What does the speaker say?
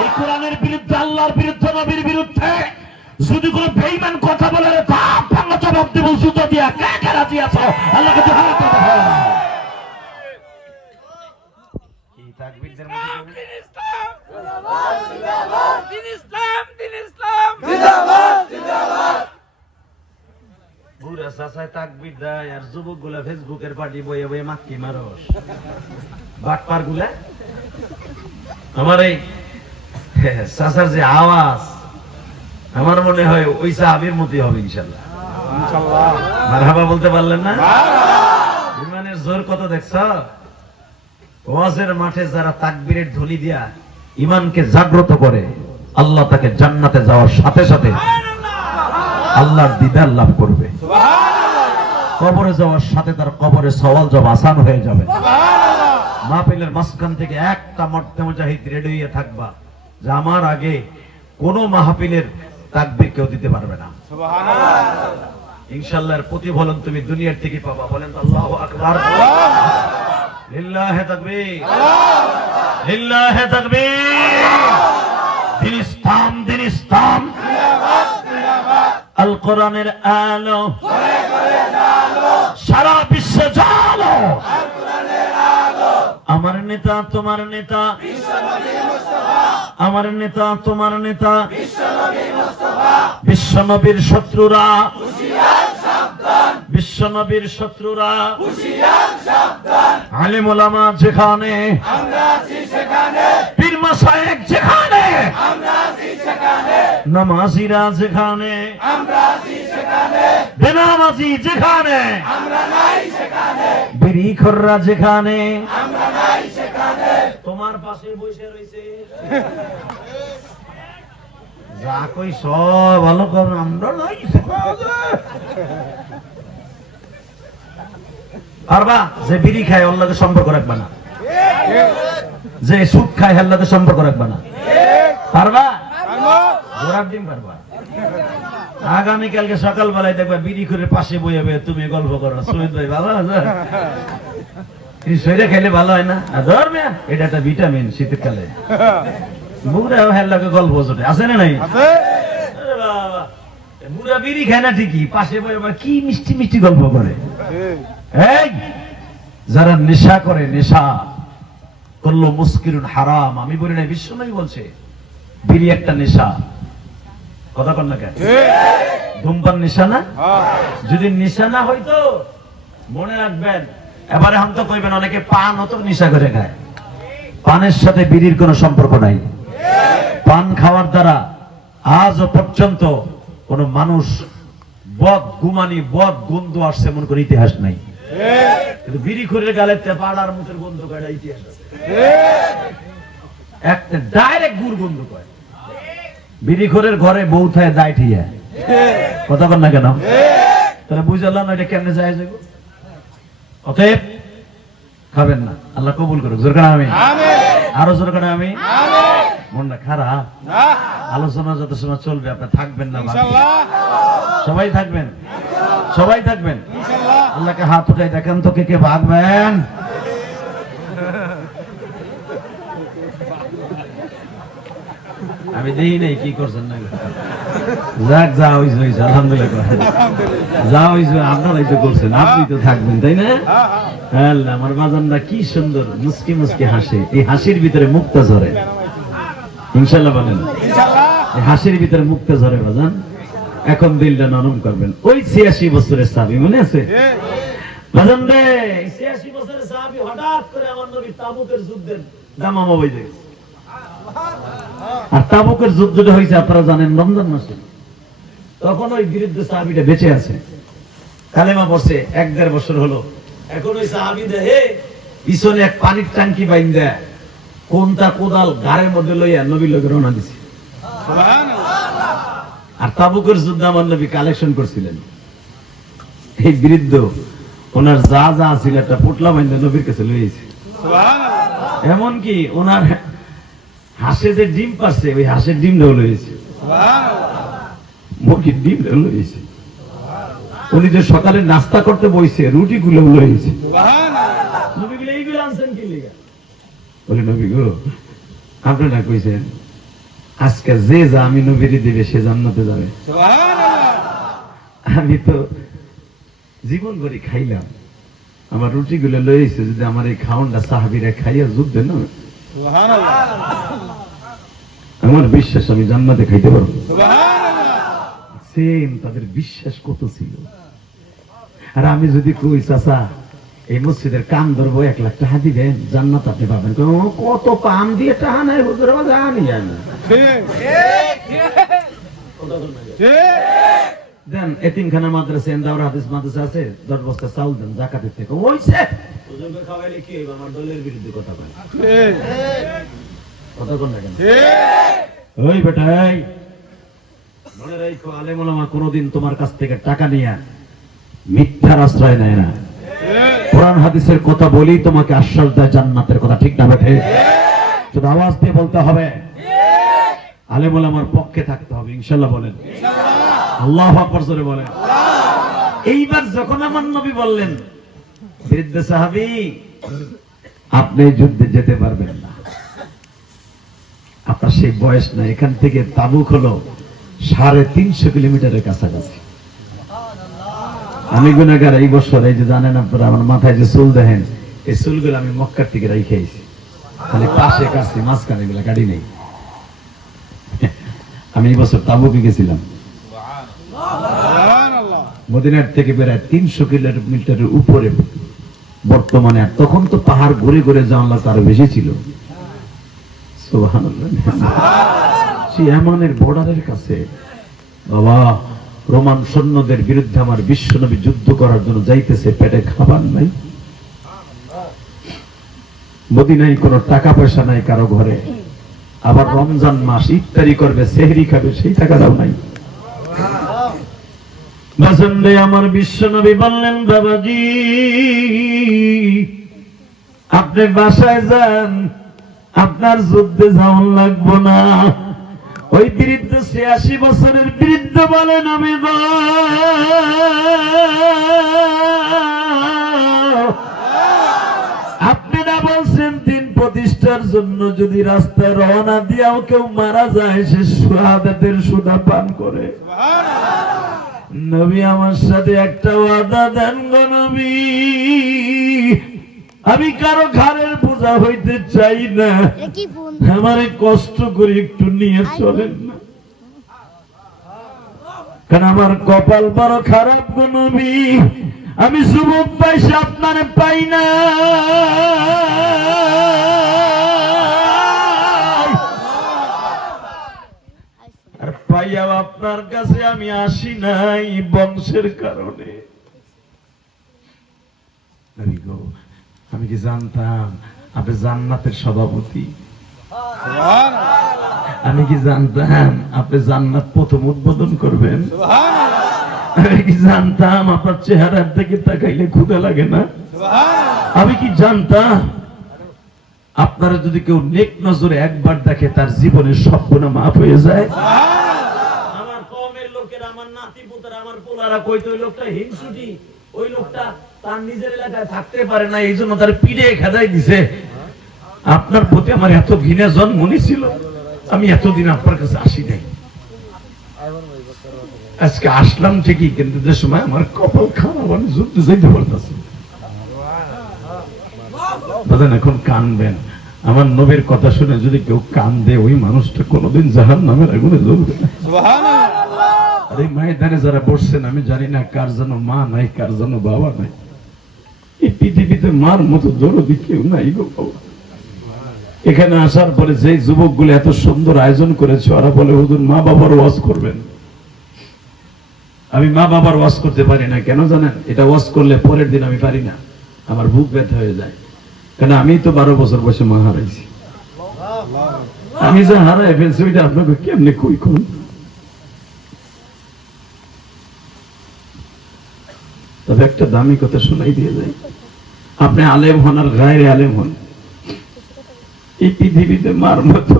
এই কোরআনের বিরুদ্ধে, আল্লাহর বিরুদ্ধে, নবীর বিরুদ্ধে যদি কোনো বেঈমান কথা বলে বাপ ভাঙা জবাব দেব জুতো দিয়া। কে কে রাজি আছো? আল্লাহকে দুহাত তুলে বলো। কি তাকবীরদের মধ্যে ইসলাম জিন্দাবাদ, জিন্দাবাদ, দিন ইসলাম, দিন ইসলাম জিন্দাবাদ, জিন্দাবাদ। বুড়া চাচায় তাকবীর দেয় আর যুবকগুলা ফেসবুকের পার্টি বইয়ে বইয়ে মাক্কি মারস। বাটপার গুলা আমার এই চাচার যে আওয়াজ, আমার মনে হয় ওই সাহাবীর মতই হবে ইনশাআল্লাহ। ইনশাআল্লাহ মারহাবা বলতে পারলেন না? ইমানের জোর কত দেখছ? ওয়াজের মাঠে যারা তাকবীরের ধ্বনি দিয়া ইমানকে জাগ্রত করে, আল্লাহ তাকে জান্নাতে যাওয়ার সাথে সাথে আল্লাহর দিদার লাভ করবে। কবরে যাওয়ার সাথে তার কবরে সওয়াল জবাব আসান হয়ে যাবে। মাহফিলের মাঝখান থেকে একটা মর্তে মুজাহিদ রেডি হয়ে থাকবা যে আমার আগে কোন মাহফিলের তাকবীর কেউ দিতে পারবে না। সুবহানাল্লাহ। ইনশাআল্লাহ এর প্রতিফলন তুমি দুনিয়ার থেকে পাবা। বলেন তো আল্লাহু আকবার। লিল্লাহি তাকবীর, লিল্লাহি তাকবীর। দিন ইসলাম, দিন ইসলাম জিন্দাবাদ, জিন্দাবাদ। আল কোরআনের আলো করে করে জালো, সারা বিশ্বে জালো। আল কোরআনের আলো। আমার নেতা তোমার নেতা বিশ্বনবী মুস্তাফা, আমার নেতা তোমার নেতা বিশ্বনবী মুস্তাফা। বিশ্বনবীর শত্রুরা হুঁশিয়ার সাবধান, বিশ্বনবীর শত্রুরা হুঁশিয়ার সাবধান। আলেম ওলামা যেখানে আমরা আছি সেখানে, পীর মাশায়েখ যেখানে আমরা আছি সেখানে, নামাজিরা যেখানে আমরা আছি সেখানে, বেনামাজি যেখানে আমরা নাই সেখানে, বিড়িখোররা যেখানে আমরা নাই সেখানে। তোমার পাশে বসে রয়েছে যা কই সব ভালো কর, আমরা নাই পারবা। যে বিড়ি খায় ওর লগে সম্পর্ক রাখবা না, যে সুদ খায় ওর লগে সম্পর্ক রাখবা না। পারবা? ঘোড়ার ডিম পারবা। আগামীকালকে সকালবেলায় দেখবা বিড়ি করে পাশে বইয়ে বইয়ে তুমি গল্প করো। শহীদ ভাই ভালো আছে? শরীরে খেলে ভালো হয় না? ধর্মে এটা একটা ভিটামিন। শীতের কালে বুড়া হের লাগে গল্প জোটে আছে না নাই? বুড়া বিড়ি খায় না ঠিকই, পাশে বইয়ে কি মিষ্টি মিষ্টি গল্প করে। এই যারা নেশা করে, নেশা করলো মুস্কিরুন হারাম। আমি বলি না, বিশ্বনবী বলছে বিড়ি একটা নেশা। কথা কন না কেন? ধূমপান নেশা না? যদি নেশা না হইতো মনে রাখবেন, এবারে হাম তো কইবেন অনেকে পান অত নেশা করে খায়। পানের সাথে বিড়ির কোনো সম্পর্ক নাই। পান খাওয়ার দ্বারা আজও পর্যন্ত কোন মানুষ বদ গুমানি, বদ গন্ধ আসছে এমন কোন ইতিহাস নাই। কিন্তু বিড়ি খোরের গালে পাড়ার মুখের গন্ধ কাটা ইতিহাস আছে। একটা ডাইরেক্ট গুড় গন্ধ করে। বিড়ি খোরের ঘরে বউ থাকে দায় ঠিয়া। কথা বল না কেন? তাহলে বুঝলাম না এটা কেমনে যায় যাবো। অতএব খাবেন না। আল্লাহ কবুল করুক। জোর করে আমিন। আরো জোর করে আমিন। মনটা খারাপ, আলোচনা যত সময় চলবে আপনি থাকবেন না? সবাই থাকবেন, সবাই থাকবেন। আল্লাহকে হাত উঠাই দেখেন তো কে কে ভাগবেন। আমি দেখি নাই কি করছেন না। যাক, যা হইছে হইছে, আলহামদুলিল্লাহ। যা হইছে আপনারাই তো করছেন, আপনি তো থাকবেন, তাই না? আল্লাহ, আমার বাজানরা কি সুন্দর মুস্কি মুস্কি হাসে। এই হাসির ভিতরে মুক্তা ঝরে। ইনশাআল্লাহ বলেন, এই হাসির ভিতরে মুক্তা ঝরে বাজান। এখন দিলটা নরম করবেন। ওই 86 বছরের সাহাবী মনে আছে বাজান রে? 86 বছরের সাহাবী হঠাৎ করে আমার নবী তাবুকের যুদ্ধের দামামা বইতে গেছে। আর তাবুকের যুদ্ধটা হয়েছে আপনারা জানেন রমজান মাসে। তখন ওই বিরুদ্ধে সাহাবীটা বেঁচে আছে, কালেমা পড়ছে, 1-1.5 বছর হলো। এখন ওই সাহাবী দেখে পিছনে এক পানির ট্যাঙ্কি বাইন দেয়, কোনটা কোদাল গাড়ির মধ্যে লইয়া নবীর লোকে রওনা দিছে। আর তাবুকের যুদ্ধ আমার নবী কালেকশন করছিলেন। এই বৃদ্ধ ওনার যা যা ছিল একটা পুটলা বাইন্দা নবীর কাছে লইয়েছে। এমনকি ওনার হাঁসে যে ডিম পারছে ওই হাঁসের ডিমটাও লইয়েছে, মুরগির ডিমটাও লইয়েছে। উনি যে সকালে নাস্তা করতে বইছে রুটি গুলো লইয়েছে। নবী বলে এইগুলো আনছেন কি লিগা? বলে নবী গো, আপনারা কইছেন আজকে যে যা আমি নবীরে দিবে সে জান্নাতে যাবে। আমি তো জীবন ভরি খাইলাম, আমার রুটি গুলো লইছে, যদি আমার এই খাওয়ানটা সাহাবীরা খাইয়া যুদ্ধ না, আমার বিশ্বাস আমি জান্নাতে খাইতে পারবো। সেম তাদের বিশ্বাস কত ছিল। আর আমি যদি কই চাচা এই মসজিদের কাম ধরবো 1 লাখ টাকা দিবেন, জান্নাত আপনি পাবেন, কত পাম দিয়ে টাকা নাই হুজুর, আমার জানি জানি দেন। এতিমখানা মাদ্রাসা, এন্দাওর হাদিস মাদ্রাসা আছে, 10 বস্তা চাউল দেন যাকাতের থেকে, ওইছে হুজুরকে খাওয়াইলে কি হইব? আমার দলের বিরুদ্ধে কথা বলে, কথা কোন না কেন? ওই বেটাই মনে রাখো, আলেম ওলামা কোনদিন তোমার কাছ থেকে টাকা নিয়ে মিথ্যার আশ্রয় নেয় না। কোরআন হাদিসের কথা বলি তোমাকে আশ্বাস দেয় জান্নাতের কথা, ঠিক না বেঠে? শুধু আওয়াজ দিয়ে বলতে হবে, আলেম ওলামার পক্ষে থাকতে হবে, ইনশাআল্লাহ বলেন, আল্লাহু আকবার জোরে বলেন। এইবার যখন আমার নবী বললেন, বৃদ্ধ সাহাবী আপনি যুদ্ধে যেতে পারবেন না, আপনার সেই বয়স না, এখান থেকে তাবুক হলো 350 কিলোমিটারের কাছাকাছি। আমি গুনাহগার, এই বছর এই যে জানেন আপনারা আমার মাথায় যে চুল দেখেন, এই চুলগুলো আমি মক্কার থেকে রেখে আইছি, খালি পাশে কাছে মাঝখানে এগুলা গাড়ি নেই। আমি এই বছর তাবুকে গেছিলাম, মদিনার থেকে প্রায় 300 কিলোমিটারের উপরে বর্তমানে। তখন তো পাহাড় ঘুরে ঘুরে যাওয়া তার বেশি ছিল। সুবহানাল্লাহ, সেই ইয়ামানের বর্ডারের কাছে বাবা রোমান সৈন্যদের বিরুদ্ধে আমার বিশ্বনবী যুদ্ধ করার জন্য যাইতেছে, পেটে খাবার নাই, মদিনায় কোনো টাকা পয়সা নাই কারো ঘরে, আবার রমজান মাস, ইফতারি করবে, সেহরি খাবে, সেই টাকাটাও নাই। বাসন্দে আমার বিশ্বনবী বললেন, বাবাজি আপনি বাসায় যান, আপনার যুদ্ধে যাওয়ান লাগবো না। ওই বৃদ্ধ 86 বছরের বৃদ্ধ বলেন, আমি আপনারা বলছেন দিন প্রতিষ্ঠার জন্য যদি রাস্তায় রওনা দিয়াও কেউ মারা যায়, সে শাহাদাতের সুধা পান করে। নবী আমার সাথে একটা ওয়াদা দেন গো নবী, আমি কারো ঘরের বোঝা হইতে চাই না, আমারে কষ্ট করে একটু নিয়ে চলেন না, কারণ আমার কপাল বড় খারাপ গো নবী, আমি যুবক বয়সে আপনারে পাই না, আর পাইয়াও আপনার কাছে আমি আসি নাই বংশের কারণে। আমি কি জানতাম আপনি জান্নাতের সভাপতি? আমি কি জানতাম আপনি জান্নাত প্রথম উদ্বোধন করবেন? আমি কি জানতাম আপনার চেহারার দিকে তাকাইলে ক্ষুধা লাগে না? আমি কি জানতাম আপনারা যদি কেউ নেক নজরে একবার দেখে তার জীবনের সব গুনাহ মাফ হয়ে যায়? আমার কওমের লোকেরা, আমার নাতি পুত্র, আমার পোলারা কইতো ওই লোকটা হিংসুটি, ওই লোকটা তার নিজের এলাকায় থাকতে পারে না, এই জন্য তার পিঠে খেদাই দিছে। আপনার প্রতি আমার এত ঘৃণা জন্ম নিয়েছিল, আমি এতদিন আপনার কাছে আসি নাই, আজকে আসলাম ঠিকই, কিন্তু যে সময় আমার কপাল খারাপ, আমি যুদ্ধে যাইতে পারতেছি। এখন কানবেন, আমার নবীর কথা শুনে যদি কেউ কান্দে, ওই মানুষটা কোনোদিন জাহান্নামের আগুনে জ্বলবে না। আর এই ময়দানে যারা বসছেন, আমি জানি না কার যেন মা নাই, কার যেন বাবা নাই। এই পৃথিবীতে মার মতো দরদি কেউ নাই গো বাবা। এখানে আসার পরে যে যুবকগুলো এত সুন্দর আয়োজন করেছে, ওরা বলে হুজুর মা বাবার ওয়াজ করবেন। আমি মা বাবার ওয়াজ করতে পারি না, কেন জানেন? এটা ওয়াজ করলে পরের দিন আমি পারি না, আমার বুক ব্যথা হয়ে যায়, কেন আমি তো 12 বছর বয়সে মা হারাইছি। আমি যা হারাই ফেলছি ওইটা আপনাকে কেমনে কই কোন। তবে একটা দামি কথা শোনাই দিয়ে যায়, আপনি আলেম হন আর গায়ের আলেম হন, এই পৃথিবীতে মার মতো